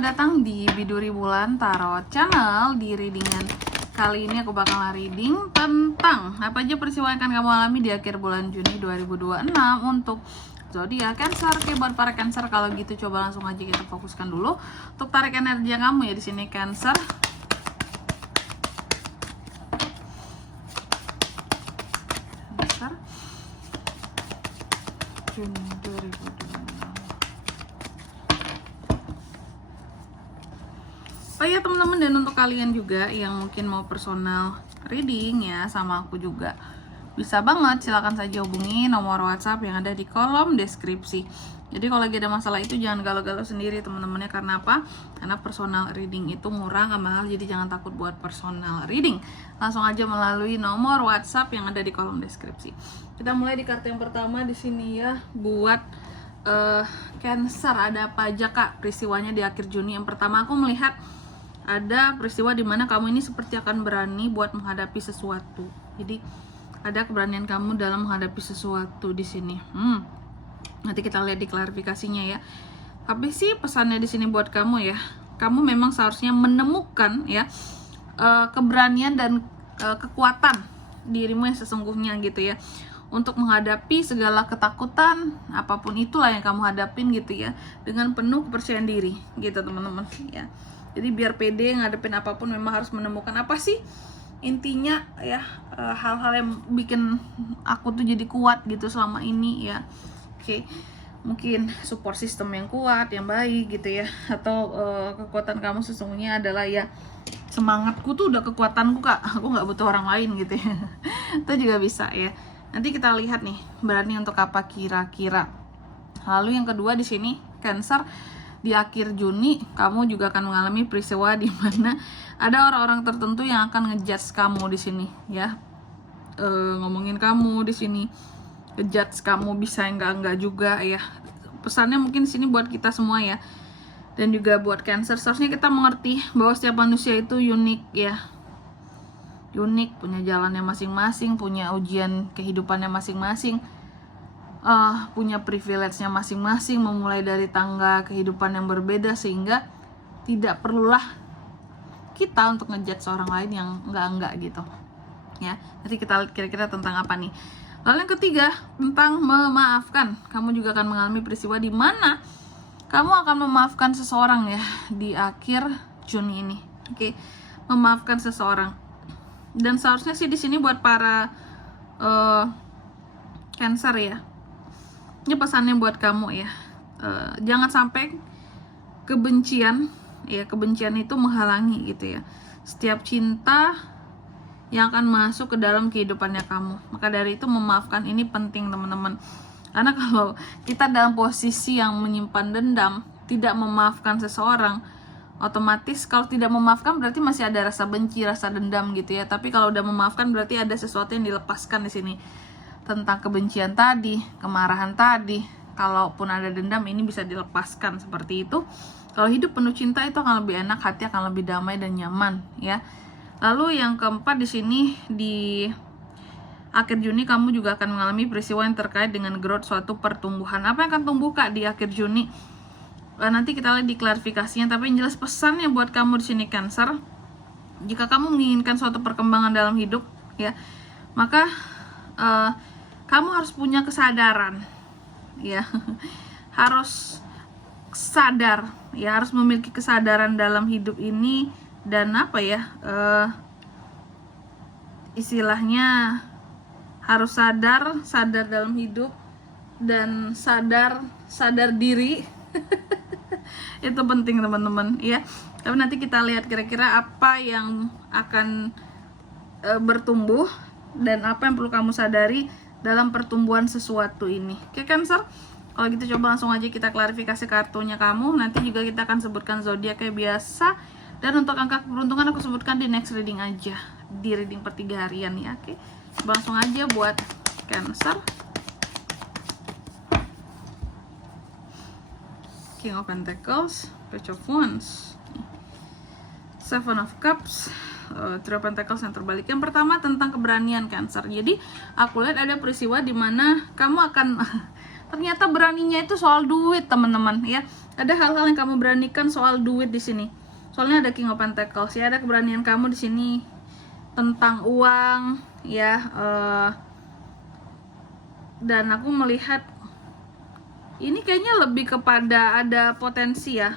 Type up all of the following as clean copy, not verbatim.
selamat datang di Biduri Bulan Tarot Channel. Di readingan kali ini aku bakal reading tentang apa aja peristiwa yang akan kamu alami di akhir bulan Juni 2026 untuk zodiak Cancer. Oke, buat para Cancer, kalau gitu coba langsung aja kita fokuskan dulu untuk tarik energi kamu ya di sini Cancer. Juni 2026. Oh ya teman-teman, dan untuk kalian juga yang mungkin mau personal reading ya sama aku juga, bisa banget, silakan saja hubungi nomor WhatsApp yang ada di kolom deskripsi. Jadi kalau lagi ada masalah itu jangan galau-galau sendiri teman-temannya. Karena apa? Karena personal reading itu murah nggak mahal, jadi jangan takut buat personal reading. Langsung aja melalui nomor WhatsApp yang ada di kolom deskripsi. Kita mulai di kartu yang pertama di sini ya, buat Cancer. Ada apa aja kak peristiwanya di akhir Juni? Yang pertama aku melihat ada peristiwa dimana kamu ini seperti akan berani buat menghadapi sesuatu. Jadi ada keberanian kamu dalam menghadapi sesuatu di sini. Nanti kita lihat di klarifikasinya ya. Tapi sih pesannya di sini buat kamu ya, kamu memang seharusnya menemukan ya keberanian dan kekuatan dirimu yang sesungguhnya gitu ya, untuk menghadapi segala ketakutan apapun itulah yang kamu hadapin gitu ya, dengan penuh kepercayaan diri gitu teman-teman ya. Jadi biar pede ngadepin apapun memang harus menemukan apa sih intinya ya, hal-hal yang bikin aku tuh jadi kuat gitu selama ini ya. Oke, mungkin support system yang kuat, yang baik gitu ya, atau kekuatan kamu sesungguhnya adalah ya semangatku tuh udah kekuatanku kak, aku nggak butuh orang lain gitu ya. Itu juga bisa ya. Nanti kita lihat nih berani untuk apa kira-kira. Lalu yang kedua di sini Cancer, di akhir Juni kamu juga akan mengalami peristiwa di mana ada orang-orang tertentu yang akan ngejudge kamu di sini ya, ngomongin kamu di sini, ngejudge kamu, bisa enggak juga ya. Pesannya mungkin di sini buat kita semua ya, dan juga buat Cancer, seharusnya kita mengerti bahwa setiap manusia itu unik ya, unik, punya jalannya masing-masing, punya ujian kehidupannya masing-masing, punya privilege-nya masing-masing, memulai dari tangga kehidupan yang berbeda, sehingga tidak perlulah kita untuk ngejudge seorang lain yang enggak gitu ya. Nanti kita lihat kira-kira tentang apa nih. Lalu yang ketiga tentang memaafkan. Kamu juga akan mengalami peristiwa di mana kamu akan memaafkan seseorang ya di akhir Juni ini. Oke, memaafkan seseorang. Dan seharusnya sih di sini buat para Cancer ya, ini pesannya buat kamu ya, jangan sampai kebencian itu menghalangi gitu ya setiap cinta yang akan masuk ke dalam kehidupannya kamu. Maka dari itu memaafkan ini penting teman-teman, karena kalau kita dalam posisi yang menyimpan dendam, tidak memaafkan seseorang, otomatis kalau tidak memaafkan berarti masih ada rasa benci, rasa dendam gitu ya. Tapi kalau udah memaafkan berarti ada sesuatu yang dilepaskan di sini, tentang kebencian tadi, kemarahan tadi. Kalaupun ada dendam, ini bisa dilepaskan seperti itu. Kalau hidup penuh cinta itu akan lebih enak, hati akan lebih damai dan nyaman ya. Lalu yang keempat di sini, di akhir Juni kamu juga akan mengalami peristiwa yang terkait dengan growth, suatu pertumbuhan. Apa yang akan tumbuh kak di akhir Juni? Nanti kita lihat di klarifikasinya. Tapi yang jelas pesannya buat kamu di sini Cancer, jika kamu menginginkan suatu perkembangan dalam hidup ya, maka kamu harus punya kesadaran ya, harus sadar ya, harus memiliki kesadaran dalam hidup ini. Dan apa ya, istilahnya harus sadar dalam hidup, dan sadar diri. Itu penting teman-teman ya. Tapi nanti kita lihat kira-kira apa yang akan bertumbuh dan apa yang perlu kamu sadari dalam pertumbuhan sesuatu ini. Oke Cancer, kalau gitu coba langsung aja kita klarifikasi kartunya kamu. Nanti juga kita akan sebutkan zodiak kayak biasa. Dan untuk angka keberuntungan aku sebutkan di next reading aja, di reading per 3 harian ya. Oke, coba langsung aja buat Cancer. King of Pentacles, Page of Wands, Seven of Cups, Three of Pentacles yang terbalik. Yang pertama tentang keberanian Cancer. Jadi aku lihat ada peristiwa di mana kamu akan Ternyata beraninya itu soal duit, teman-teman ya. Ada hal-hal yang kamu beranikan soal duit di sini. Soalnya ada King of Pentacles ya, ada keberanian kamu di sini tentang uang ya. Dan aku melihat ini kayaknya lebih kepada ada potensi ya.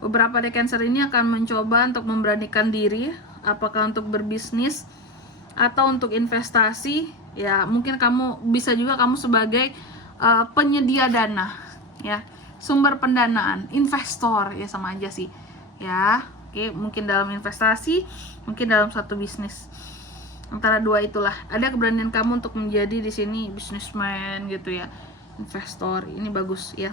Beberapa dari Cancer ini akan mencoba untuk memberanikan diri, apakah untuk berbisnis atau untuk investasi ya. Mungkin kamu bisa juga kamu sebagai penyedia dana ya, sumber pendanaan, investor ya, sama aja sih ya. Oke, mungkin dalam investasi, mungkin dalam satu bisnis, antara dua itulah. Ada keberanian kamu untuk menjadi di sini businessman gitu ya, investor. Ini bagus ya.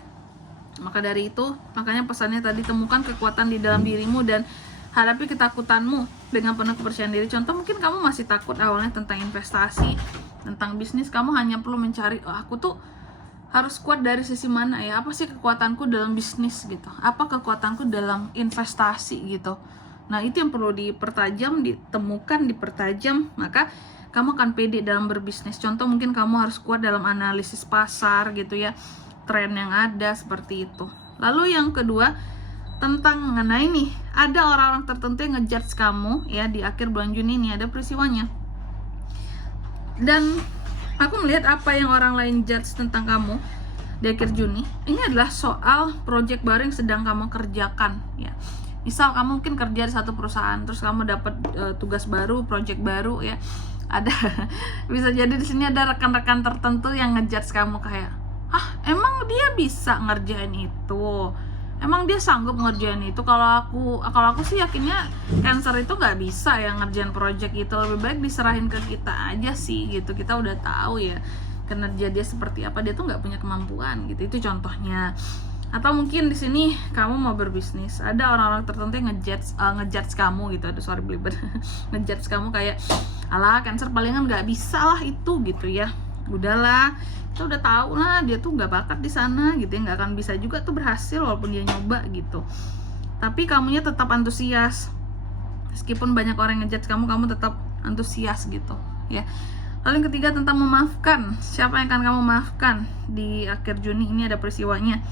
Maka dari itu, makanya pesannya tadi, temukan kekuatan di dalam dirimu dan hadapi ketakutanmu dengan penuh kepercayaan diri. Contoh, mungkin kamu masih takut awalnya tentang investasi, tentang bisnis. Kamu hanya perlu mencari, oh, aku tuh harus kuat dari sisi mana ya? Apa sih kekuatanku dalam bisnis gitu? Apa kekuatanku dalam investasi gitu? Nah, itu yang perlu dipertajam, ditemukan, dipertajam. Maka kamu akan pede dalam berbisnis. Contoh, mungkin kamu harus kuat dalam analisis pasar gitu ya, tren yang ada seperti itu. Lalu yang kedua, tentang mengenai nih, ada orang-orang tertentu yang ngejudge kamu ya di akhir bulan Juni ini, ada peristiwanya. Dan aku melihat apa yang orang lain judge tentang kamu di akhir Juni ini adalah soal project baru yang sedang kamu kerjakan ya. Misal kamu mungkin kerja di satu perusahaan, terus kamu dapat tugas baru, project baru ya. Ada bisa jadi di sini ada rekan-rekan tertentu yang ngejudge kamu kayak, ah, emang dia bisa ngerjain itu, emang dia sanggup ngerjain itu. Kalau aku sih yakinnya Cancer itu nggak bisa ya ngerjain project itu. Lebih baik diserahin ke kita aja sih gitu. Kita udah tahu ya kinerja dia seperti apa, dia tuh nggak punya kemampuan gitu. Itu contohnya. Atau mungkin di sini kamu mau berbisnis, ada orang-orang tertentu yang ngejudge kamu gitu. Aduh, sorry belibet. Ngejudge kamu kayak, alah, Cancer palingan nggak bisa lah itu gitu ya. Udahlah, kita udah tahu lah dia tuh nggak bakat di sana gitu ya, nggak akan bisa juga tuh berhasil walaupun dia nyoba gitu. Tapi kamunya tetap antusias, meskipun banyak orang yang ngejudge kamu tetap antusias gitu ya. Lalu yang ketiga, tentang memaafkan. Siapa yang akan kamu maafkan di akhir Juni ini? Ada peristiwanya.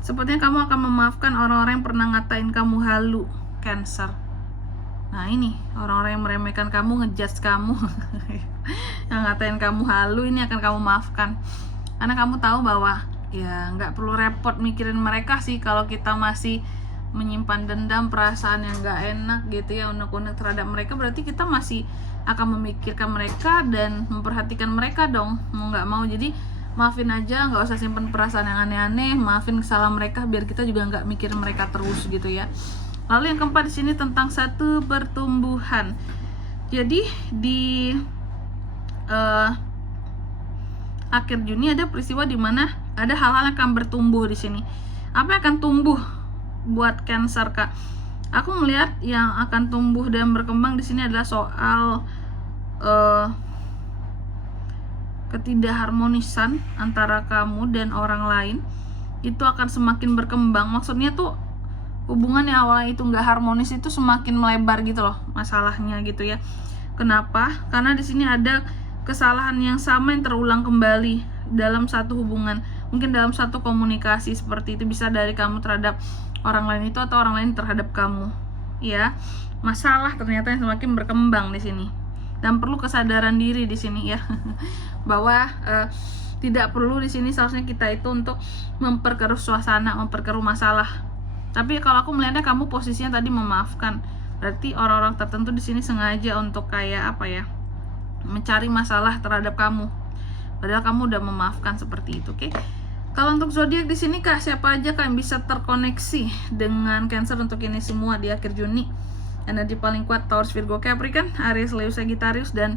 Sepertinya kamu akan memaafkan orang-orang yang pernah ngatain kamu halu, Cancer. Nah, ini orang-orang yang meremehkan kamu, ngejudge kamu yang ngatain kamu halu, ini akan kamu maafkan. Karena kamu tahu bahwa ya nggak perlu repot mikirin mereka sih. Kalau kita masih menyimpan dendam, perasaan yang nggak enak gitu ya, unek-unek terhadap mereka, berarti kita masih akan memikirkan mereka dan memperhatikan mereka dong, mau nggak mau. Jadi maafin aja, nggak usah simpen perasaan yang aneh-aneh, maafin kesalahan mereka biar kita juga nggak mikirin mereka terus gitu ya. Lalu yang keempat di sini tentang satu pertumbuhan. Jadi di akhir Juni ada peristiwa di mana ada hal-hal yang akan bertumbuh di sini. Apa yang akan tumbuh buat Cancer, Kak? Aku melihat yang akan tumbuh dan berkembang di sini adalah soal ketidakharmonisan antara kamu dan orang lain. Itu akan semakin berkembang. Maksudnya tuh hubungan yang awalnya itu nggak harmonis itu semakin melebar gitu loh masalahnya gitu ya. Kenapa? Karena di sini ada kesalahan yang sama yang terulang kembali dalam satu hubungan. Mungkin dalam satu komunikasi seperti itu, bisa dari kamu terhadap orang lain itu atau orang lain terhadap kamu. Ya, masalah ternyata yang semakin berkembang di sini. Dan perlu kesadaran diri di sini ya, bahwa tidak perlu di sini seharusnya kita itu untuk memperkeruh suasana, memperkeruh masalah. Tapi kalau aku melihatnya kamu posisinya tadi memaafkan, berarti orang-orang tertentu di sini sengaja untuk kayak apa ya, mencari masalah terhadap kamu. Padahal kamu udah memaafkan seperti itu, oke? Kalau untuk zodiak di sini, Kak, siapa aja Kak yang bisa terkoneksi dengan Cancer untuk ini semua di akhir Juni? Energi paling kuat Taurus, Virgo, Capricorn, Aries, Leo, Sagittarius, dan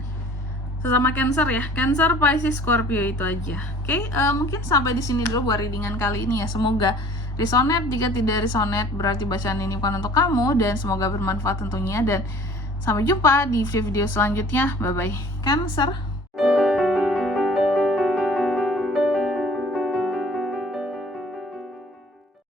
sesama Cancer ya. Cancer, Pisces, Scorpio, itu aja. Oke, mungkin sampai di sini dulu buat readingan kali ini ya. Semoga resonate. Jika tidak resonate, berarti bacaan ini bukan untuk kamu, dan semoga bermanfaat tentunya. Dan sampai jumpa di video selanjutnya. Bye bye, Cancer.